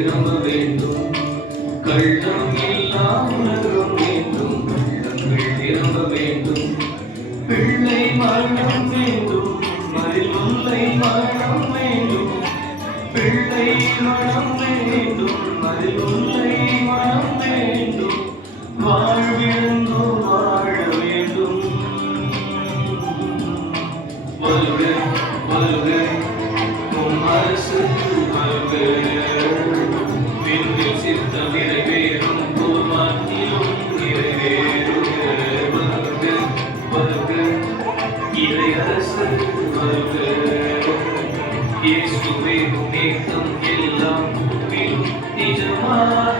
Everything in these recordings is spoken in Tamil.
நிரம்ப வேண்டும். கள்ளம் இல்லா உலகம் வேண்டும். உள்ளங்கள் நிரம்ப வேண்டும். பிள்ளை மரணம் வேண்டும். மதில் முல்லை மரணம் வேண்டும். பிள்ளை மனம் வேண்டும். மதில் முல்லை மனம் வேண்டும். வாழ்விழந்தோ வாழ வேண்டும். வல்க வல்க உம் அரசு வல்க. விண்ணில் சித்தம் நிறைவேறும் பூமாட்டிலும் நிறைவேறுக. வல்க வல்க இறையரசு வல்க. இயேசுவே நேசம் எல்லாம் பூமியிலும் நிஜமாக.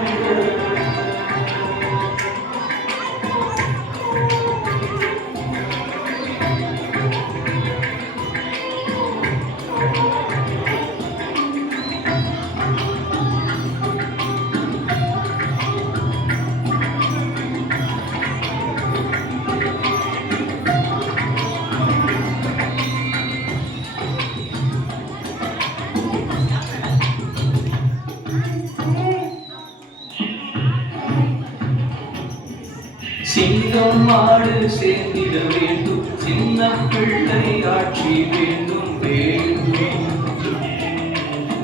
சிங்கம் மாடு சேர்ந்திட வேண்டும். சின்ன பிள்ளை ஆட்சி வேண்டும் வேண்டும்.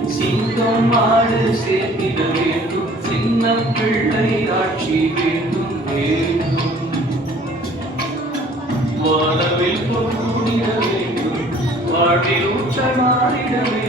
சிங்கம் மாடு சேர்ந்திட வேண்டும். சின்ன பிள்ளை ஆட்சி வேண்டும் வேண்டும். வாழவில் கூடிட வேண்டும். வாழ்வில் ஊற்றமாடிட வேண்டும்.